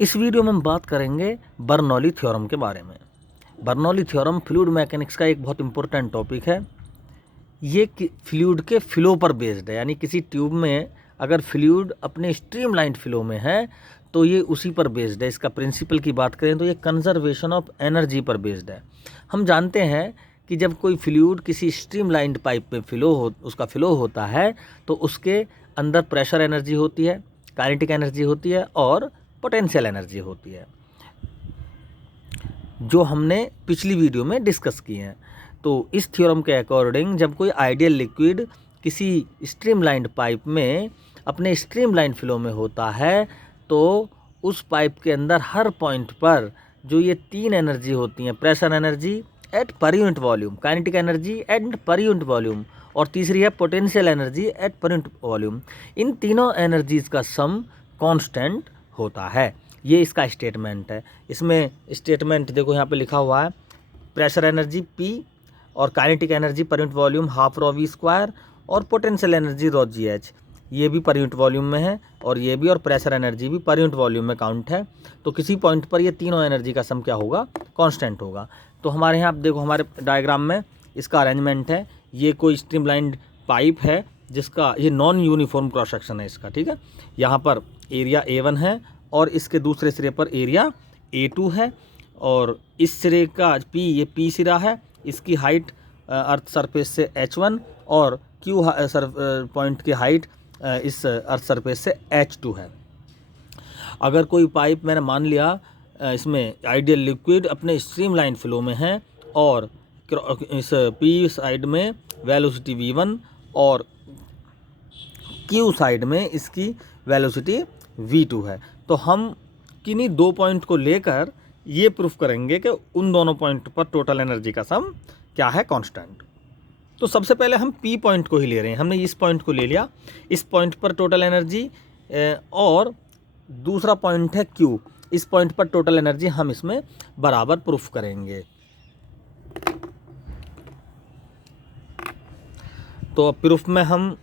इस वीडियो में हम बात करेंगे बर्नौली थ्योरम के बारे में। बर्नौली थ्योरम फ्लूइड मैकेनिक्स का एक बहुत इंपॉर्टेंट टॉपिक है। ये फ्लूइड के फ्लो पर बेस्ड है, यानी किसी ट्यूब में अगर फ्लूइड अपने स्ट्रीमलाइंड फ्लो में है तो ये उसी पर बेस्ड है। इसका प्रिंसिपल की बात करें तो ये कंजर्वेशन ऑफ एनर्जी पर बेस्ड है। हम जानते हैं कि जब कोई फ्लूइड किसी स्ट्रीमलाइंड पाइप में उसका फ्लो होता है तो उसके अंदर प्रेशर एनर्जी होती है, काइनेटिक एनर्जी होती है और पोटेंशियल एनर्जी होती है, जो हमने पिछली वीडियो में डिस्कस की हैं। तो इस थ्योरम के अकॉर्डिंग जब कोई आइडियल लिक्विड किसी स्ट्रीमलाइंड पाइप में अपने स्ट्रीमलाइंड फ्लो में होता है तो उस पाइप के अंदर हर पॉइंट पर जो ये तीन एनर्जी होती हैं, pressure energy at per unit volume, kinetic energy at per unit volume और तीसरी है potential energy at per unit volume, इन तीनों एनर्जीज का सम कांस्टेंट होता है। ये इसका स्टेटमेंट है। इसमें स्टेटमेंट देखो यहाँ पे लिखा हुआ है, प्रेशर एनर्जी P और kinetic energy per unit volume half ρ v square और पोटेंशियल एनर्जी ρ g h, ये भी पर यूनिट वॉल्यूम में है और ये भी, और प्रेशर एनर्जी भी पर यूनिट वॉल्यूम में काउंट है। तो किसी पॉइंट पर ये तीनों एनर्जी का सम क्या होगा, कांस्टेंट होगा। तो हमारे यहाँ आप देखो, हमारे डायग्राम में इसका अरेंजमेंट है। ये कोई स्ट्रीमलाइंड पाइप है जिसका ये नॉन यूनिफॉर्म क्रॉस सेक्शन है इसका, ठीक है। यहाँ पर एरिया A1 है और इसके दूसरे सिरे पर एरिया A2 है और इस सिरे का P, ये P सिरा है, इसकी हाइट अर्थ सरफेस से H1 और Q पॉइंट की हाइट इस अर्थ सरफेस से H2 है। अगर कोई पाइप मैंने मान लिया इसमें आइडियल लिक्विड अपने स्ट्रीमलाइन फ्लो में है और इस P साइड में वेलोसिटी V1 और Q साइड में इसकी वेलोसिटी V2 है, तो हम किन्हीं दो पॉइंट को लेकर ये प्रूफ करेंगे कि उन दोनों पॉइंट पर टोटल एनर्जी का सम क्या है, कांस्टेंट। तो सबसे पहले हम P पॉइंट को ही ले रहे हैं। हमने इस पॉइंट को ले लिया, इस पॉइंट पर टोटल एनर्जी, और दूसरा पॉइंट है Q, इस पॉइंट पर टोटल एनर्जी हम इसमें बराबर प्रूफ करेंगे। तो प्रूफ में हम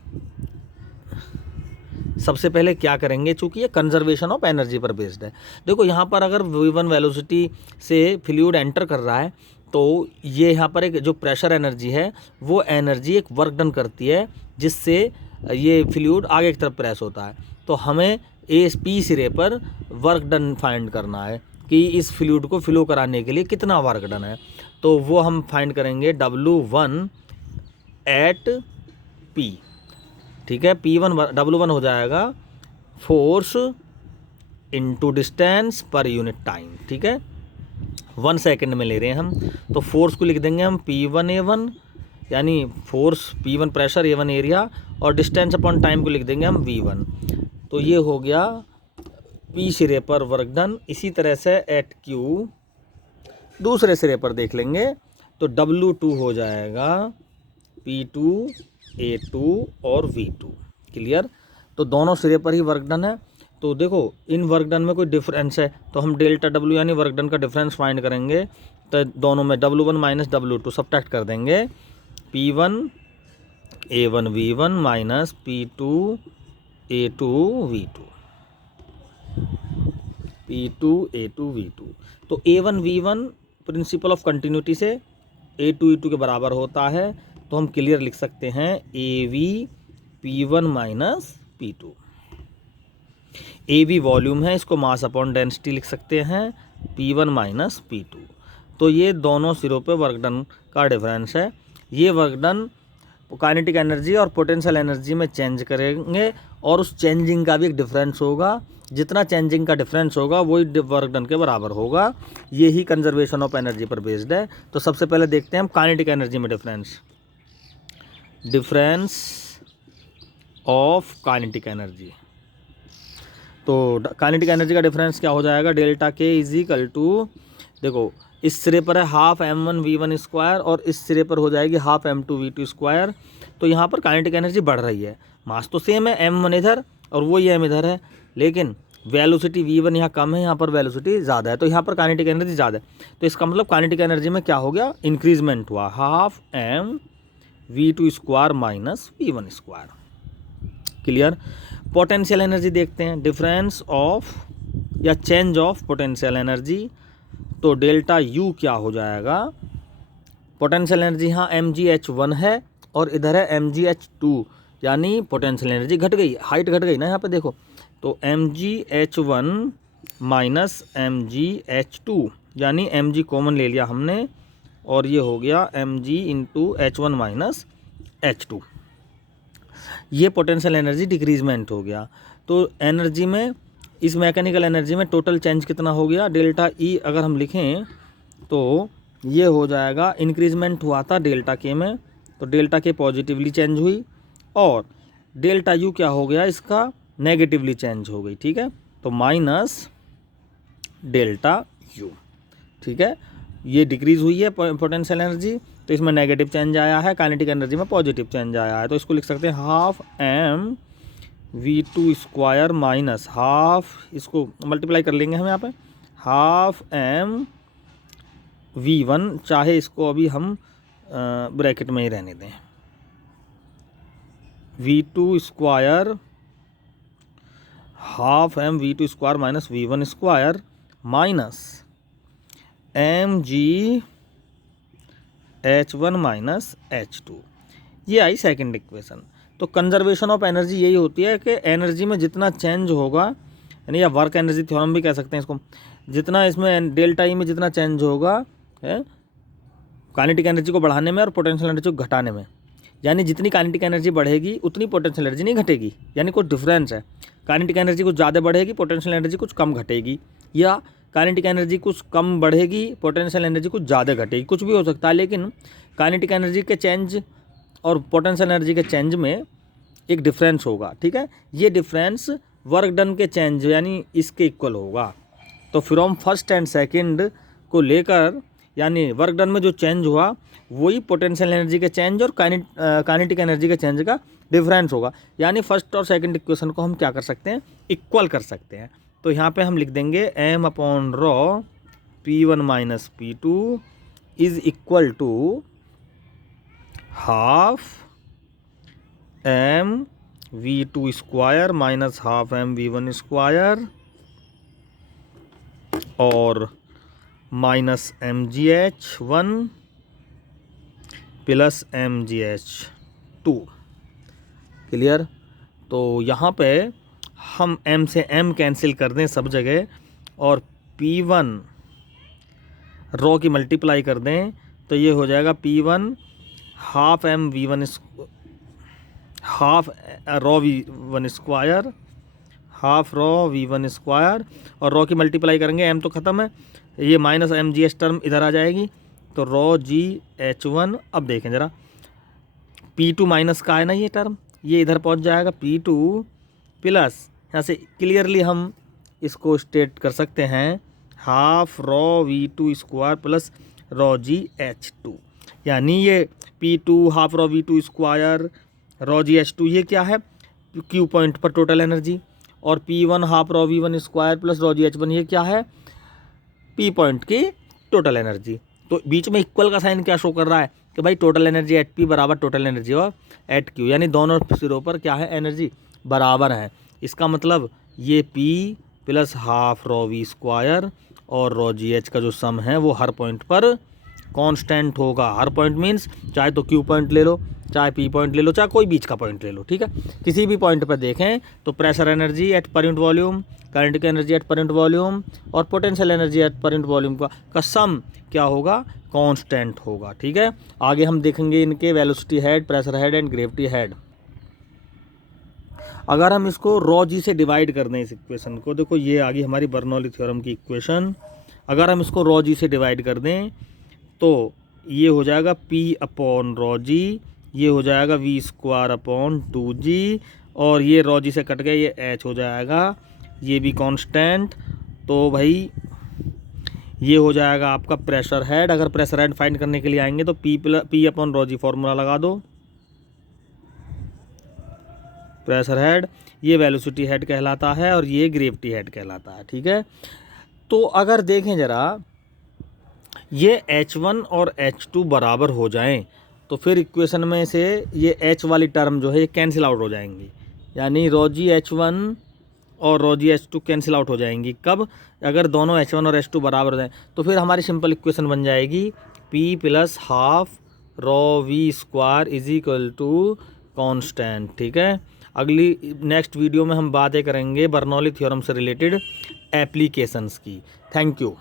सबसे पहले क्या करेंगे, चूंकि ये कंजर्वेशन ऑफ एनर्जी पर बेस्ड है। देखो यहाँ पर अगर V1 वेलोसिटी से फ्लूइड एंटर कर रहा है तो ये यहाँ पर एक जो प्रेशर एनर्जी है वो एनर्जी एक वर्क डन करती है जिससे ये फ्लूइड आगे की तरफ प्रेस होता है। तो हमें P सिरे पर वर्क डन फाइंड करना है कि इस फ्लूइड को फ्लो कराने के लिए कितना वर्क डन है। तो वो हम फाइंड करेंगे W1 एट P, ठीक है। W1 हो जाएगा force into distance per unit time, ठीक है। 1 सेकेंड में ले रहे हैं हम, तो फोर्स को लिख देंगे हम P1A1, यानी force P1 pressure, A1 area, और डिस्टेंस अपॉन टाइम को लिख देंगे हम V1। तो ये हो गया P सिरे पर वर्क डन। इसी तरह से एट Q दूसरे सिरे पर देख लेंगे तो W2 हो जाएगा P2 A2 और V2, क्लियर। तो दोनों सिरे पर ही वर्क डन है। तो देखो इन वर्क डन में कोई डिफरेंस है तो हम डेल्टा W यानी वर्क डन का डिफरेंस फाइंड करेंगे। तो दोनों में W1 माइनस W2 सब्ट्रैक्ट कर देंगे, P1 A1 V1 minus P2 A2 V2, P2 A2 V2। तो A1 V1 principle of continuity से A2 E2 के बराबर होता है, तो हम क्लियर लिख सकते हैं AV P1 minus P2। AV volume है, इसको मास अपॉन डेंसिटी लिख सकते हैं P1 माइनस P2। तो ये दोनों सिरों पे वर्क डन का डिफरेंस है। ये वर्क डन काइनेटिक एनर्जी और पोटेंशियल एनर्जी में चेंज करेंगे और उस चेंजिंग का भी एक डिफरेंस होगा। जितना चेंजिंग का डिफरेंस होगा वही वर्क डन के बराबर होगा। ये ही कंजर्वेशन ऑफ एनर्जी पर बेस्ड है। तो सबसे पहले देखते हैं हम काइनेटिक एनर्जी में डिफरेंस ऑफ काइनेटिक एनर्जी। तो काइनेटिक एनर्जी का डिफरेंस क्या हो जाएगा, डेल्टा के इज इक्वल टू, देखो इस सिरे पर है हाफ m1 v1 स्क्वायर और इस सिरे पर हो जाएगी हाफ m2 v2 स्क्वायर। तो यहाँ पर काइनेटिक एनर्जी बढ़ रही है, मास तो सेम है, m1 इधर और वो ये m इधर है, लेकिन वेलोसिटी v1 यहाँ कम है, यहाँ पर वेलोसिटी ज़्यादा है, तो यहाँ पर काइनेटिक एनर्जी ज़्यादा है। तो इसका मतलब काइनेटिक एनर्जी में क्या हो गया, इंक्रीजमेंट हुआ, half m v2 square minus v1 square, clear. Potential energy देखते हैं, डिफरेंस ऑफ या चेंज ऑफ पोटेंशियल एनर्जी। तो डेल्टा यू क्या हो जाएगा, पोटेंशियल एनर्जी यहाँ mgh1 है और इधर है mgh2, यानी पोटेंशियल एनर्जी घट गई, हाइट घट गई ना यहाँ पे देखो। तो mgh1 माइनस mgh2, यानी mg कॉमन ले लिया हमने और ये हो गया mg into h1 minus h2। ये पोटेंशियल एनर्जी डिक्रीजमेंट हो गया। तो एनर्जी में, इस मैकेनिकल एनर्जी में टोटल चेंज कितना हो गया, डेल्टा ई अगर हम लिखें तो ये हो जाएगा, इंक्रीजमेंट हुआ था डेल्टा के में, तो डेल्टा के पॉजिटिवली चेंज हुई और डेल्टा यू क्या हो गया, इसका नेगेटिवली चेंज हो गई। ठीक है, तो माइनस डेल्टा यू। ठीक है, ये डिक्रीज हुई है पोटेंशियल एनर्जी, तो इसमें नेगेटिव चेंज आया है, काइनेटिक एनर्जी में पॉजिटिव चेंज आया है। तो इसको लिख सकते हैं half m v2 square minus half, इसको मल्टीप्लाई कर लेंगे हम यहाँ पे, हाफ एम v1, चाहे इसको अभी हम ब्रैकेट में ही रहने दें, v2 square half m v2 square minus v1 square minus mg h1 minus h2। ये आई सेकंड इक्वेशन। तो कंजर्वेशन ऑफ एनर्जी यही होती है कि एनर्जी में जितना चेंज होगा, यानी या वर्क एनर्जी थ्योरम भी कह सकते हैं इसको, जितना इसमें डेल्टा ई में जितना चेंज होगा है काइनेटिक एनर्जी को बढ़ाने में और पोटेंशियल एनर्जी को घटाने में, यानी जितनी काइनेटिक एनर्जी बढ़ेगी उतनी पोटेंशियल एनर्जी नहीं घटेगी, यानी कुछ डिफरेंस है। काइनेटिक एनर्जी कुछ ज़्यादा बढ़ेगी, पोटेंशियल एनर्जी कुछ कम घटेगी, या काइनेटिक एनर्जी कुछ कम बढ़ेगी, पोटेंशियल एनर्जी कुछ ज़्यादा घटेगी, कुछ भी हो सकता है। लेकिन काइनेटिक एनर्जी के चेंज और पोटेंशियल एनर्जी के चेंज में एक डिफरेंस होगा। ठीक है, ये डिफरेंस वर्क डन के चेंज यानी इसके इक्वल होगा। तो फ्रॉम फर्स्ट एंड सेकंड को लेकर, यानी वर्क डन में जो चेंज हुआ वही पोटेंशियल एनर्जी के चेंज और काइनेटिक एनर्जी के चेंज का डिफरेंस होगा। यानी फर्स्ट और सेकंड इक्वेशन को हम क्या कर सकते हैं, इक्वल कर सकते हैं। तो यहाँ पे हम लिख देंगे m upon rho P1 minus P2 is equal to half m v2 square minus half m v1 square और minus mgh1 plus mgh2। Clear. तो यहाँ पे हम m से m कैंसिल कर दें सब जगह और P1 रॉ की मल्टीप्लाई कर दें, तो ये हो जाएगा P1 half m v1 half raw v1 square, half raw v1 square और रॉ की मल्टीप्लाई करेंगे, m तो ख़त्म है, ये माइनस mgh टर्म इधर आ जाएगी, तो रॉ gh1। अब देखें ज़रा, P2 माइनस का है ना ये टर्म, ये इधर पहुंच जाएगा P2 प्लस, यहाँ से क्लियरली हम इसको स्टेट कर सकते हैं half raw v2 square plus raw gh2, यानी ये P2 half raw v2 square raw gh2 ये क्या है, Q पॉइंट पर टोटल एनर्जी, और P1 half raw v1 square plus raw gh1 ये क्या है, P पॉइंट की टोटल एनर्जी। तो बीच में इक्वल का साइन क्या शो कर रहा है कि भाई टोटल एनर्जी एट P बराबर टोटल एनर्जी और एट Q, यानी दोनों सिरों पर क्या है, एनर्जी बराबर है। इसका मतलब ये P plus half raw v square और रॉ gh का जो सम है वो हर पॉइंट पर कांस्टेंट होगा। हर पॉइंट मीन्स चाहे तो Q पॉइंट ले लो, चाहे P पॉइंट ले लो, चाहे कोई बीच का पॉइंट ले लो। ठीक है, किसी भी पॉइंट पर देखें तो pressure energy at per unit volume, kinetic energy at per unit volume और potential energy at per unit volume का सम क्या होगा, कांस्टेंट होगा। ठीक है, आगे हम देखेंगे इनके velocity head, pressure head and gravity head. अगर हम इसको रॉ जी से डिवाइड कर दें इस इक्वेशन को, देखो ये आ गई हमारी बर्नौली थ्योरम की इक्वेशन। अगर हम इसको रॉ जी से डिवाइड कर दें तो ये हो जाएगा P अपॉन रॉ जी, ये हो जाएगा V स्क्वायर अपॉन 2G और ये रॉ जी से कट गया, ये H हो जाएगा, ये भी कांस्टेंट। तो भाई ये हो जाएगा आपका प्रेशर हेड। अगर प्रेशर हेड फाइंड करने के लिए आएंगे तो P अपॉन रॉ जी फॉर्मूला लगा दो, प्रेशर हेड, ये वेलोसिटी हेड कहलाता है और ये ग्रेविटी हेड कहलाता है। ठीक है, तो अगर देखें ज़रा ये H1 और H2 बराबर हो जाएं तो फिर इक्वेशन में से ये H वाली टर्म जो है ये कैंसिल आउट हो जाएंगी, यानी रॉ जी H1 और रो जी H2 कैंसिल आउट हो जाएंगी। कब? अगर दोनों H1 और H2 बराबर हो जाए तो फिर हमारी सिंपल इक्वेशन बन जाएगी P plus half rho v square is equal to constant. ठीक है, अगली नेक्स्ट वीडियो में हम बातें करेंगे बर्नौली थ्योरम से रिलेटेड एप्लीकेशंस की। Thank you.